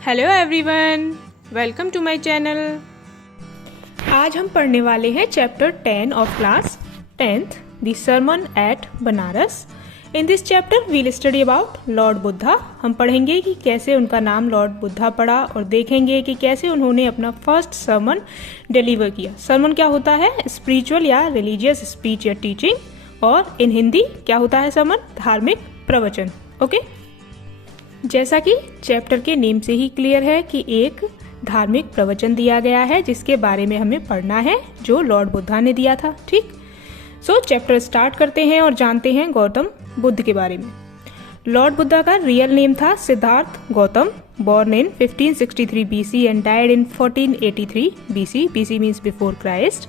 Hello everyone, welcome to my channel. आज हम पढ़ने वाले हैं chapter 10 of class 10th, the sermon at Benares. In this chapter we'll study about Lord Buddha. हम पढ़ेंगे कि कैसे उनका नाम लॉर्ड बुद्धा पड़ा और देखेंगे कि कैसे उन्होंने अपना फर्स्ट सरमन डिलीवर किया। सरमन क्या होता है? स्पिरिचुअल या रिलीजियस स्पीच या टीचिंग, और इन हिंदी क्या होता है सरमन? धार्मिक प्रवचन। ओके, जैसा कि चैप्टर के नेम से ही क्लियर है कि एक धार्मिक प्रवचन दिया गया है जिसके बारे में हमें पढ़ना है, जो लॉर्ड बुद्धा ने दिया था। ठीक, सो चैप्टर स्टार्ट करते हैं और जानते हैं गौतम बुद्ध के बारे में। लॉर्ड बुद्धा का रियल नेम था Siddharth Gautam, born in 1563 BC and died in 1483 BC। BC means before Christ.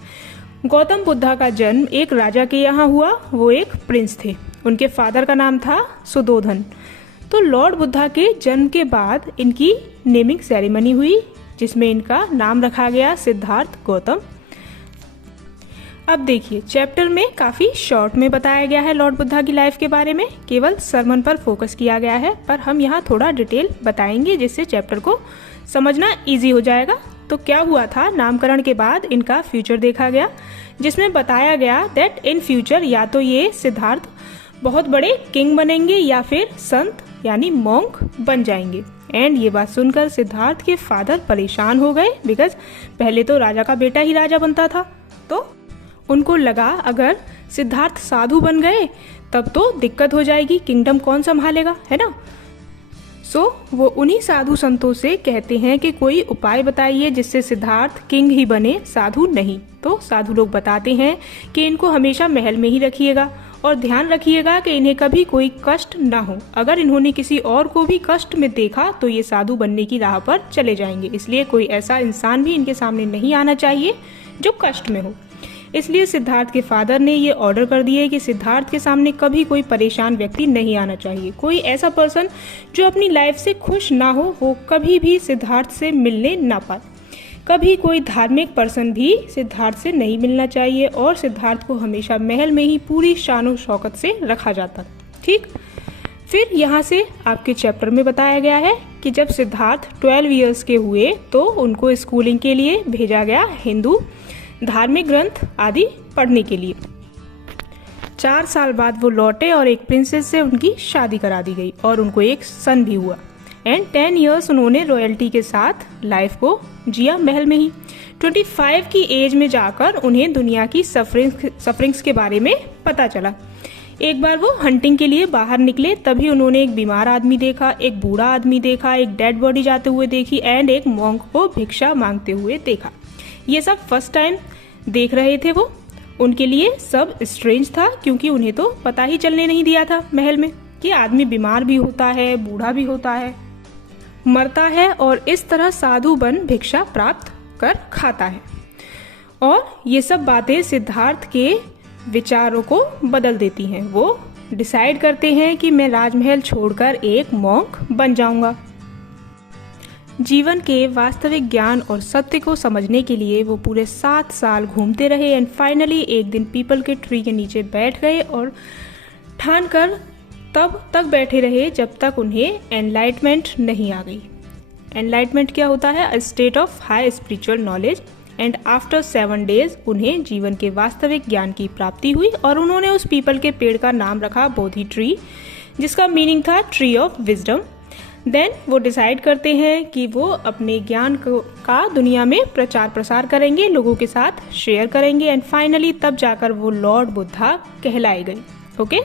Gautam Buddha का जन्म एक राजा के यहाँ हुआ। वो एक प्रिंस थे। उनके फादर का नाम था सुदोधन। तो लॉर्ड बुद्धा के जन्म के बाद इनकी नेमिंग सेरेमनी हुई जिसमें इनका नाम रखा गया सिद्धार्थ गौतम। अब देखिए, चैप्टर में काफ़ी शॉर्ट में बताया गया है लॉर्ड बुद्धा की लाइफ के बारे में, केवल सरमन पर फोकस किया गया है, पर हम यहाँ थोड़ा डिटेल बताएंगे जिससे चैप्टर को समझना इजी हो जाएगा। तो क्या हुआ था, नामकरण के बाद इनका फ्यूचर देखा गया जिसमें बताया गया दैट इन फ्यूचर या तो ये सिद्धार्थ बहुत बड़े किंग बनेंगे या फिर संत यानी मॉन्क बन जाएंगे। एंड ये बात सुनकर सिद्धार्थ के फादर परेशान हो गए, बिकॉज पहले तो राजा का बेटा ही राजा बनता था। तो उनको लगा अगर सिद्धार्थ साधु बन गए तब तो दिक्कत हो जाएगी, किंगडम कौन संभालेगा, है ना। सो वो उन्हीं साधु संतों से कहते हैं कि कोई उपाय बताइए जिससे सिद्धार्थ किंग ही बने, साधु नहीं। तो साधु लोग बताते हैं कि इनको हमेशा महल में ही रखिएगा और ध्यान रखिएगा कि इन्हें कभी कोई कष्ट ना हो। अगर इन्होंने किसी और को भी कष्ट में देखा तो ये साधु बनने की राह पर चले जाएंगे, इसलिए कोई ऐसा इंसान भी इनके सामने नहीं आना चाहिए जो कष्ट में हो। इसलिए सिद्धार्थ के फादर ने ये ऑर्डर कर दिए कि सिद्धार्थ के सामने कभी कोई परेशान व्यक्ति नहीं आना चाहिए। कोई ऐसा पर्सन जो अपनी लाइफ से खुश ना हो वो कभी भी सिद्धार्थ से मिलने ना पाए। कभी कोई धार्मिक पर्सन भी सिद्धार्थ से नहीं मिलना चाहिए और सिद्धार्थ को हमेशा महल में ही पूरी शान शौकत से रखा जाता। ठीक, फिर यहाँ से आपके चैप्टर में बताया गया है कि जब सिद्धार्थ 12 इयर्स के हुए तो उनको स्कूलिंग के लिए भेजा गया, हिंदू धार्मिक ग्रंथ आदि पढ़ने के लिए। 4 साल बाद वो लौटे और एक प्रिंसेस से उनकी शादी करा दी गई और उनको एक सन भी हुआ। एंड 10 इयर्स उन्होंने रॉयल्टी के साथ लाइफ को जिया महल में ही। 25 की एज में जाकर उन्हें दुनिया की सफरिंग्स के बारे में पता चला। एक बार वो हंटिंग के लिए बाहर निकले, तभी उन्होंने एक बीमार आदमी देखा, एक बूढ़ा आदमी देखा, एक डेड बॉडी जाते हुए देखी एंड एक मॉन्क को भिक्षा मांगते हुए देखा। ये सब फर्स्ट टाइम देख रहे थे वो। उनके लिए सब स्ट्रेंज था क्योंकि उन्हें तो पता ही चलने नहीं दिया था महल में कि आदमी बीमार भी होता है, बूढ़ा भी होता है, मरता है और इस तरह साधु बन भिक्षा प्राप्त कर खाता है। और ये सब बातें सिद्धार्थ के विचारों को बदल देती हैं। वो डिसाइड करते हैं कि मैं राजमहल छोड़कर एक मॉन्क बन जाऊंगा। जीवन के वास्तविक ज्ञान और सत्य को समझने के लिए वो पूरे 7 साल घूमते रहे एंड फाइनली एक दिन पीपल के ट्री के नीचे बैठ गए और ठान कर तब तक बैठे रहे जब तक उन्हें एनलाइटमेंट नहीं आ गई। एनलाइटमेंट क्या होता है? A state of high spiritual knowledge. And after 7 days उन्हें जीवन के वास्तविक ज्ञान की प्राप्ति हुई और उन्होंने उस पीपल के पेड़ का नाम रखा बोधि ट्री, जिसका मीनिंग था ट्री ऑफ विजडम। देन वो डिसाइड करते हैं कि वो अपने ज्ञान का दुनिया में प्रचार प्रसार करेंगे, लोगों के साथ शेयर करेंगे एंड फाइनली तब जाकर वो लॉर्ड बुद्धा कहलाए गए। ओके,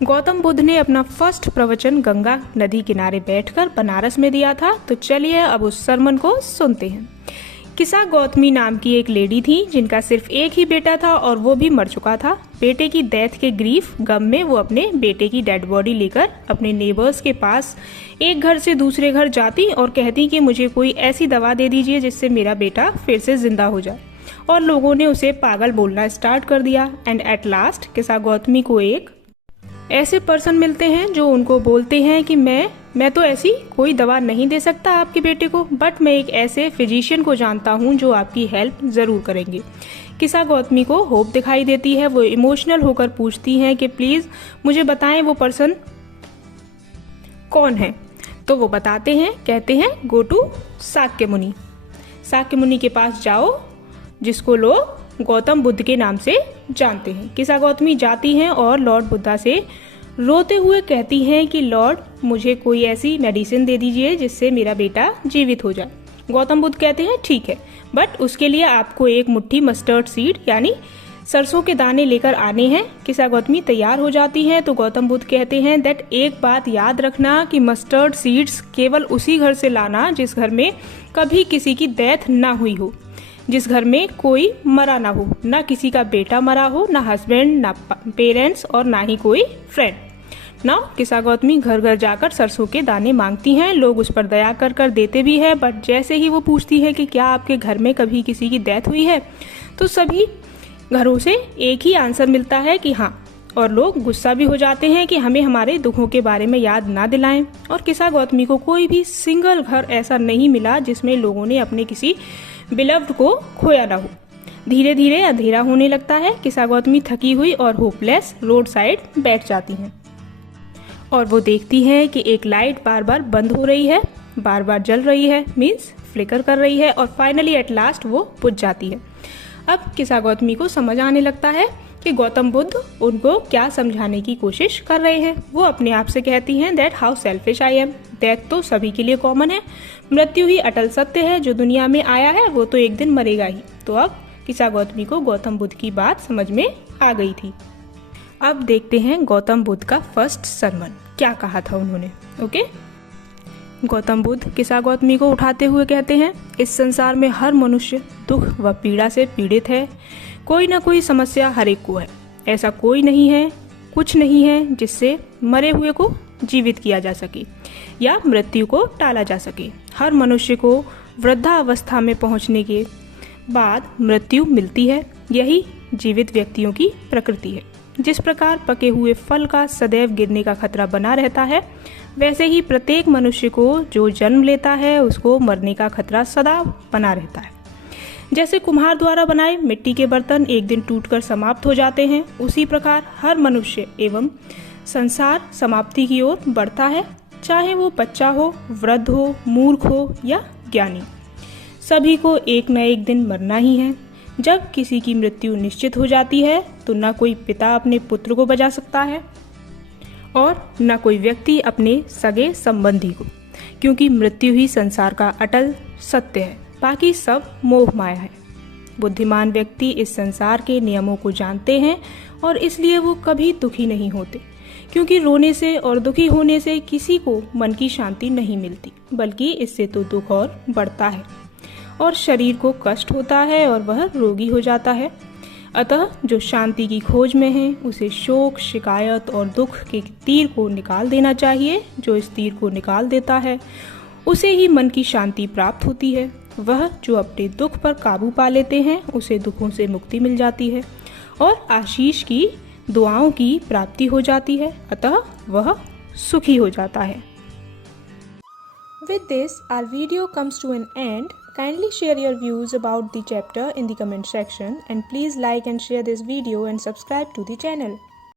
गौतम बुद्ध ने अपना फर्स्ट प्रवचन गंगा नदी किनारे बैठकर बनारस में दिया था। तो चलिए अब उस सरमन को सुनते हैं। किसा गौतमी नाम की एक लेडी थी जिनका सिर्फ एक ही बेटा था और वो भी मर चुका था। बेटे की डेथ के ग्रीफ गम में वो अपने बेटे की डेड बॉडी लेकर अपने नेबर्स के पास एक घर से दूसरे घर जाती और कहती कि मुझे कोई ऐसी दवा दे दीजिए जिससे मेरा बेटा फिर से जिंदा हो जाए। और लोगों ने उसे पागल बोलना स्टार्ट कर दिया। एंड एट लास्ट किसा गौतमी को एक ऐसे पर्सन मिलते हैं जो उनको बोलते हैं कि मैं तो ऐसी कोई दवा नहीं दे सकता आपके बेटे को, बट मैं एक ऐसे फिजिशियन को जानता हूँ जो आपकी हेल्प ज़रूर करेंगे। किसा गौतमी को होप दिखाई देती है। वो इमोशनल होकर पूछती हैं कि प्लीज़ मुझे बताएं वो पर्सन कौन है। तो वो बताते हैं, कहते हैं गो टू शाक्य मुनि। शाक्य मुनि के पास जाओ, जिसको लोग गौतम बुद्ध के नाम से जानते हैं। किसा गौतमी जाती हैं और लॉर्ड बुद्धा से रोते हुए कहती हैं कि लॉर्ड, मुझे कोई ऐसी मेडिसिन दे दीजिए जिससे मेरा बेटा जीवित हो जाए। गौतम बुद्ध कहते हैं ठीक है, बट उसके लिए आपको एक मुट्ठी मस्टर्ड सीड यानी सरसों के दाने लेकर आने हैं। किसा गौतमी तैयार हो जाती हैं तो गौतम बुद्ध कहते हैं दैट एक बात याद रखना कि मस्टर्ड सीड्स केवल उसी घर से लाना जिस घर में कभी किसी की डेथ ना हुई हो, जिस घर में कोई मरा ना हो, ना किसी का बेटा मरा हो, ना हस्बैंड, ना पेरेंट्स और ना ही कोई फ्रेंड। नाउ किसा गौतमी घर घर जाकर सरसों के दाने मांगती हैं। लोग उस पर दया कर कर देते भी है, बट जैसे ही वो पूछती है कि क्या आपके घर में कभी किसी की डेथ हुई है, तो सभी घरों से एक ही आंसर मिलता है कि हाँ, और लोग गुस्सा भी हो जाते हैं कि हमें हमारे दुखों के बारे में याद ना दिलाएं। और किसा गौतमी को कोई भी सिंगल घर ऐसा नहीं मिला जिसमें लोगों ने अपने किसी बिलव्ड को खोया ना हो। धीरे धीरे अंधेरा होने लगता है। किसा गौतमी थकी हुई और होपलेस रोड साइड बैठ जाती हैं और वो देखती हैं कि एक लाइट बार बार बंद हो रही है, बार बार जल रही है, मीन्स फ्लिकर कर रही है, और फाइनली एट लास्ट वो बुझ जाती है। अब किसा गौतमी को समझ आने लगता है कि गौतम बुद्ध उनको क्या समझाने की कोशिश कर रहे हैं। वो अपने आप से कहती हैं that how selfish I am. Death तो सभी के लिए कॉमन है, मृत्यु ही अटल सत्य है, जो दुनिया में आया है वो तो एक दिन मरेगा ही। तो अब किसा गौतमी को गौतम बुद्ध की बात समझ में आ गई थी। अब देखते हैं गौतम बुद्ध का फर्स्ट सरमन क्या कहा था उन्होंने। ओके, गौतम बुद्ध किसा गौतमी को उठाते हुए कहते हैं, इस संसार में हर मनुष्य दुख व पीड़ा से पीड़ित है। कोई ना कोई समस्या हर एक को है। ऐसा कोई नहीं है, कुछ नहीं है जिससे मरे हुए को जीवित किया जा सके या मृत्यु को टाला जा सके। हर मनुष्य को वृद्धावस्था में पहुंचने के बाद मृत्यु मिलती है। यही जीवित व्यक्तियों की प्रकृति है। जिस प्रकार पके हुए फल का सदैव गिरने का खतरा बना रहता है, वैसे ही प्रत्येक मनुष्य को जो जन्म लेता है उसको मरने का खतरा सदा बना रहता है। जैसे कुम्हार द्वारा बनाए मिट्टी के बर्तन एक दिन टूटकर समाप्त हो जाते हैं, उसी प्रकार हर मनुष्य एवं संसार समाप्ति की ओर बढ़ता है, चाहे वो बच्चा हो, वृद्ध हो, मूर्ख हो या ज्ञानी। सभी को एक न एक दिन मरना ही है। जब किसी की मृत्यु निश्चित हो जाती है तो न कोई पिता अपने पुत्र को बचा सकता है और न कोई व्यक्ति अपने सगे संबंधी को, क्योंकि मृत्यु ही संसार का अटल सत्य है, बाकी सब मोह माया है। बुद्धिमान व्यक्ति इस संसार के नियमों को जानते हैं और इसलिए वो कभी दुखी नहीं होते, क्योंकि रोने से और दुखी होने से किसी को मन की शांति नहीं मिलती, बल्कि इससे तो दुख और बढ़ता है और शरीर को कष्ट होता है और वह रोगी हो जाता है। अतः जो शांति की खोज में है उसे शोक, शिकायत और दुख के तीर को निकाल देना चाहिए। जो इस तीर को निकाल देता है उसे ही मन की शांति प्राप्त होती है। वह जो अपने दुख पर काबू पा लेते हैं उसे दुखों से मुक्ति मिल जाती है और आशीष की दुआओं की प्राप्ति हो जाती है, अतः वह सुखी हो जाता है। With this, our video comes to an end. Kindly share your views about the chapter in the comment section and please like and share this video and subscribe to the channel.